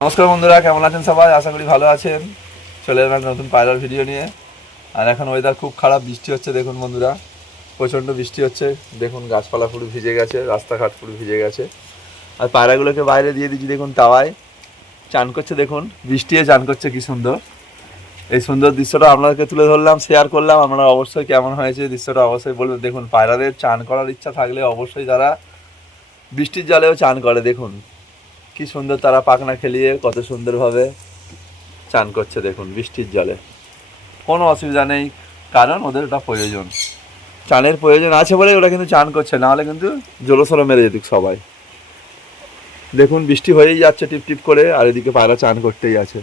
নমস্কার বন্ধুরা, কেমন আছেন সবাই? আশা করি ভালো আছেন। চলে এলাম একটা নতুন পায়রার ভিডিও নিয়ে। আর এখন ওয়েদার খুব খারাপ, বৃষ্টি হচ্ছে, দেখুন বন্ধুরা। প্রচণ্ড বৃষ্টি হচ্ছে। দেখুন, গাছপালা পুরো ভিজে গেছে, রাস্তাঘাট পুরো ভিজে গেছে। আর পায়রাগুলোকে বাইরে দিয়ে দিচ্ছি, দেখুন, তাওয়ায়। চান করছে, দেখুন বৃষ্টিয়ে চান করছে, কি সুন্দর। এই সুন্দর দৃশ্যটা আপনাদেরকে তুলে ধরলাম শেয়ার করলাম। আপনারা অবশ্যই কেমন হয়েছে দৃশ্যটা অবশ্যই বলবেন। দেখুন, পায়রাদের চান করার ইচ্ছা থাকলে অবশ্যই তারা বৃষ্টির জলেও চান করে, দেখুন। কি সুন্দর তারা পাখনা খেলিয়ে কত সুন্দরভাবে চান করছে দেখুন বৃষ্টির জলে। কোনো অসুবিধা নেই, কারণ ওদের ওটা প্রয়োজন। চানের প্রয়োজন আছে বলে ওরা কিন্তু চান করছে, নাহলে কিন্তু জলসরো মেরে যেত সবাই। দেখুন বৃষ্টি হয়েই যাচ্ছে টিপ টিপ করে, আর এদিকে পায়রা চান করতেই আছে।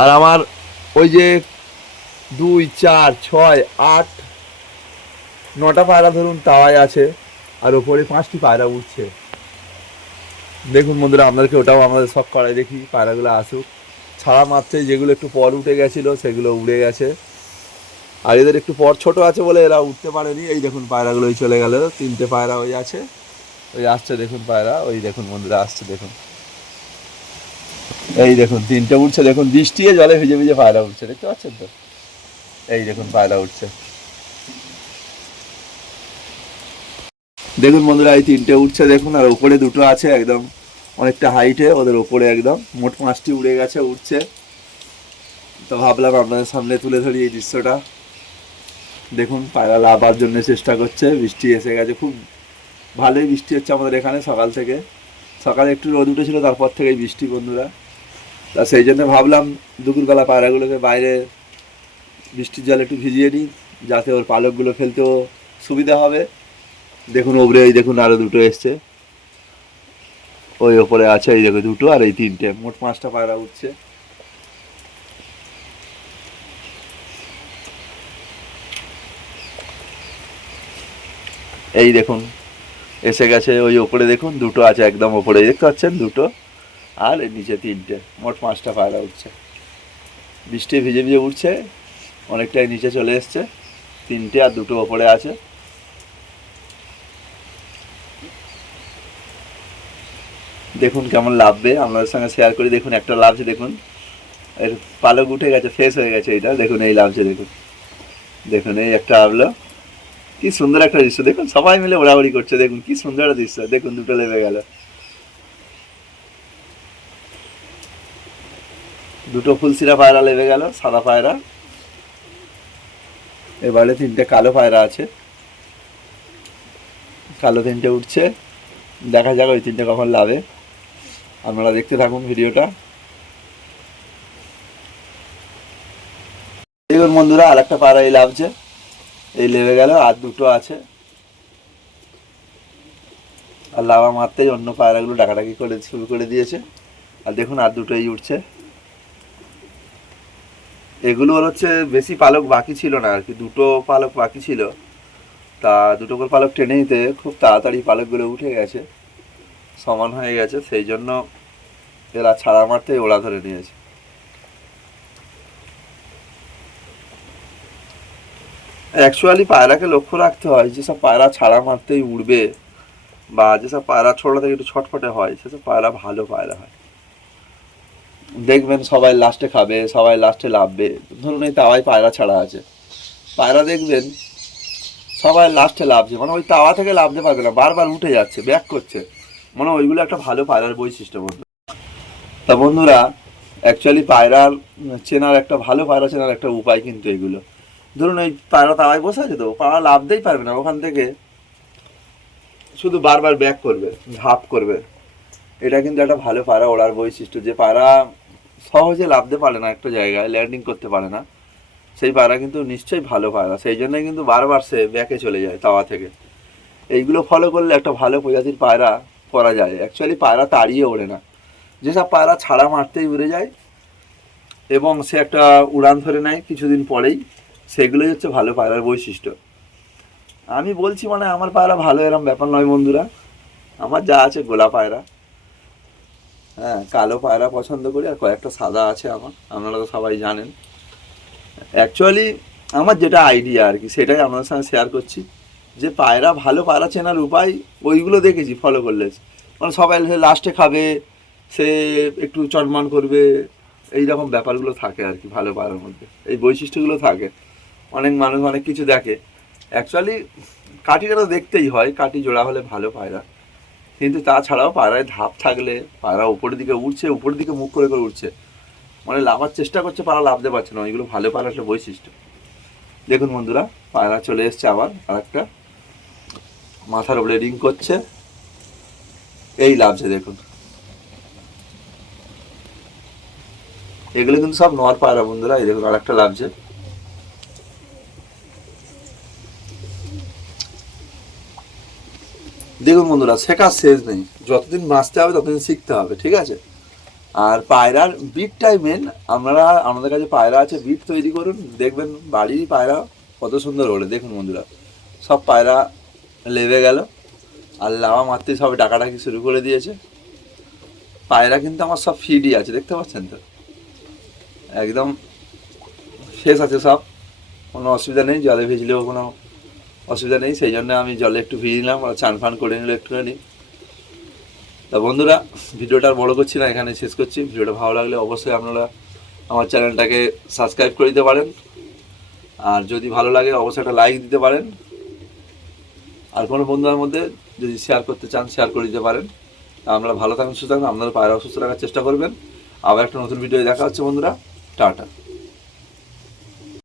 আর আমার ওই যে দুই, চার, ছয়, আট, নটা পায়রা ধরুন তাওয়ায় আছে। আর ওপরে পাঁচটি পায়রা উঠছে। দেখুন বন্ধুরা, আপনাদেরকে ওটাও আমাদের সব করাই দেখি, পায়রাগুলো আসুক। ছাড়া মাত্রে যেগুলো একটু পর উঠে গেছিল, সেগুলো উড়ে গেছে। আর এদের একটু পর ছোট আছে বলে এরা উঠতে পারেনি। এই দেখুন পায়রাগুলোই চলে গেল, তিনটে পায়রা ওই আছে। ওই আসছে দেখুন পায়রা, ওই দেখুন বন্ধুরা আসছে, দেখুন। এই দেখুন, তিনটে উঠছে, দেখুন বৃষ্টি জলে ভিজে ভিজে পায়রা উঠছে, দেখতে পাচ্ছেন তো? এই দেখুন পায়রা উঠছে। দেখুন বন্ধুরা, এই তিনটে উঠছে দেখুন, আর উপরে দুটো আছে একদম অনেকটা হাইটে ওদের উপরে একদম মোট পাঁচটি উড়ে গেছে উঠছে তো ভাবলাম আপনাদের সামনে তুলে ধরি এই দৃশ্যটা। দেখুন, পায়রা লাভার জন্য চেষ্টা করছে, বৃষ্টি এসে গেছে, খুব ভালোই বৃষ্টি হচ্ছে আমাদের এখানে সকাল থেকে। সকালে একটু রোদ উঠেছিল, তারপর থেকেই বৃষ্টি, বন্ধুরা। তা সেই জন্য ভাবলাম দুপুরবেলা পায়রাগুলোকে বাইরে বৃষ্টির জল একটু ভিজিয়ে নিই, যাতে ওর পালকগুলো ফেলতেও সুবিধা হবে। দেখুন ওপরে এই দেখুন আরও দুটো এসছে। ওই ওপরে আছে এই দেখো দুটো আর এই তিনটে। মোট পাঁচটা পায়রা উঠছে। এই দেখুন, এসে গেছে ওই ওপরে দেখুন, দুটো আছে একদম ওপরে দেখতে পাচ্ছেন দুটো আর নিচে তিনটে। মোট পাঁচটা পায়রা উঠছে। বৃষ্টি ভিজে ভিজে উঠছে, অনেকটাই নিচে চলে এসছে। তিনটে আর দুটো ওপরে আছে। দেখুন কেমন লাভবে আপনাদের সঙ্গে শেয়ার করি। দেখুন, একটা লাভছে দেখুন। এর পালক উঠে গেছে ফ্রেশ হয়ে গেছে এটা। দেখুন, এই লাভছে দেখুন। দেখুন, এই একটা লাভলো কি সুন্দর একটা দৃশ্য। দেখুন, সবাই মিলে ওড়াউড়ি করছে। দেখুন, কি সুন্দর একটা দৃশ্য। দেখুন, দুটো লেবে গেল। দুটো ফুলসিরা পায়রা লেবে গেল, সাদা পায়রা। এবারে তিনটে কালো পায়রা আছে। কালো তিনটে উঠছে। দেখা যাক ওই তিনটে কখন লাভে। আপনারা দেখতে থাকুন ভিডিওটা। দেখুন বন্ধুরা আর একটা পায়রা এই লাভছে। এই লেবে গেল, আর দুটো আছে। আর লাভা মারতেই অন্য পায়রাগুলো ডাকাডাকি করে শুরু করে দিয়েছে। আর দেখুন, আর দুটোই উঠছে। এগুলো হচ্ছে বেশি পালক বাকি ছিল না আর কি, দুটো পালক বাকি ছিল। তা দুটো করে পালক টেনে নিতে খুব তাড়াতাড়ি পালকগুলো উঠে গেছে। সমান হয়ে গেছে, সেই জন্য এরা ছাড়া মারতেই ওড়া ধরে নিয়েছে। অ্যাকচুয়ালি পায়রাকে লক্ষ্য রাখতে হয়, যেসব পায়রা ছাড়া মারতেই উড়বে বা যেসব পায়রা ছোটো থেকে একটু ছটফটে হয়, সেসব পায়রা ভালো পায়রা হয়। দেখবেন সবাই লাস্টে খাবে, সবাই লাস্টে লাভবে। ধরুন এই তাওয়ায় পায়রা ছাড়া আছে। পায়রা দেখবেন সবাই লাস্টে লাভছে মানে ওই তাওয়া থেকে লাভতে পারবে না, বারবার উঠে যাচ্ছে, ব্যাক করছে। মানে ওইগুলো একটা ভালো পায়রার বৈশিষ্ট্য বন্ধু তা বন্ধুরা অ্যাকচুয়ালি পায়রার, চেনার একটা, ভালো পায়রা চেনার একটা উপায় কিন্তু এগুলো। ধরুন ওই পায়রা তাওয়ায় বসে আছে তো, পায়রা লাভতেই পারবে না, ওখান থেকে শুধু বারবার ব্যাক করবে ঝাপ করবে। এটা কিন্তু একটা ভালো পায়রা ওড়ার বৈশিষ্ট্য যে পায়রা সহজে লাভতে পারে না একটা জায়গায় ল্যান্ডিং করতে পারে না, সেই পায়রা কিন্তু নিশ্চয়ই ভালো পায়রা, সেই জন্য কিন্তু বারবার সে ব্যাকে চলে যায় তাওয়া থেকে। এইগুলো ফলো করলে একটা ভালো প্রজাতির পায়রা করা যায় অ্যাকচুয়ালি পায়রা তাড়িয়ে ওড়ে না। যেসব পায়রা ছাড়া মারতেই উড়ে যায় এবং সে একটা উড়ান ধরে নেয় কিছুদিন পরেই। সেগুলোই হচ্ছে ভালো পায়রার বৈশিষ্ট্য। আমি বলছি মানে আমার পায়রা ভালো এরম ব্যাপার নয় বন্ধুরা। আমার যা আছে গোলা পায়রা। হ্যাঁ কালো পায়রা পছন্দ করি আর কয়েকটা সাদা আছে আমার। আপনারা তো সবাই জানেন। অ্যাকচুয়ালি আমার যেটা আইডিয়া আর কি, সেটাই আপনাদের সঙ্গে শেয়ার করছি। যে পায়রা ভালো পায়রা চেনার উপায়, ওইগুলো দেখেছি ফলো করলে। মানে সবাই লাস্টে খাবে, সে একটু চটমান করবে এই রকম ব্যাপারগুলো থাকে আর কি, ভালো পায়রার মধ্যে। এই বৈশিষ্ট্যগুলো থাকে। অনেক মানুষ অনেক কিছু দেখে। অ্যাকচুয়ালি কাঠিটা তো দেখতেই হয়, কাঠি জোড়া হলে ভালো পায়রা। কিন্তু তাছাড়াও পায়রায় ধাপ থাকলে, পায়রা উপরের দিকে উঠছে উপরের দিকে মুখ করে করে উঠছে মানে লাভার চেষ্টা করছে, পায়রা লাভতে পারছে না। ওইগুলো ভালো পায়রা একটা বৈশিষ্ট্য। দেখুন বন্ধুরা, পায়রা চলে এসছে আবার আর একটা মাথার উপরে রিং করছে। এই লাভছে, দেখুন। এগুলো কিন্তু সব নর পায়রা বন্ধুরা, এই দেখুন আর একটা লাভছে। দেখুন বন্ধুরা, শেখার শেষ নেই। যতদিন বাঁচতে হবে, ততদিন শিখতে হবে, ঠিক আছে? আর পায়রার বিটটাই মেন আমরা আমাদের কাছে পায়রা আছে বিট তৈরি করুন। দেখবেন বাড়ির পায়রা কত সুন্দর ওড়ে। দেখুন বন্ধুরা, সব পায়রা লেবে গেল। আর লাভা মারতে সব ডাকাডাকি শুরু করে দিয়েছে। পায়রা কিন্তু আমার সব ফিডই আছে, দেখতে পাচ্ছেন তো? একদম শেষ আছে সব। কোনো অসুবিধা নেই, জলে ভিজলেও কোনো অসুবিধা নেই। সেই জন্য আমি জলে একটু ভিজে নিলাম আর চান ফান করে নিল একটুখানি। তা বন্ধুরা, ভিডিওটা আর বড় করছি না এখানে শেষ করছি। ভিডিওটা ভালো লাগলে অবশ্যই আপনারা আমার চ্যানেলটাকে সাবস্ক্রাইব করে দিতে পারেন। আর যদি ভালো লাগে, অবশ্যই একটা লাইক দিতে পারেন। আর কোনো বন্ধুদের মধ্যে যদি শেয়ার করতে চান শেয়ার করে দিতে পারেন। আমরা ভালো থাকুন, সুস্থ থাকুন। আপনারা পায়রা অসুস্থ রাখার চেষ্টা করবেন। আবার একটা নতুন ভিডিও দেখা হচ্ছে, বন্ধুরা। টাটা।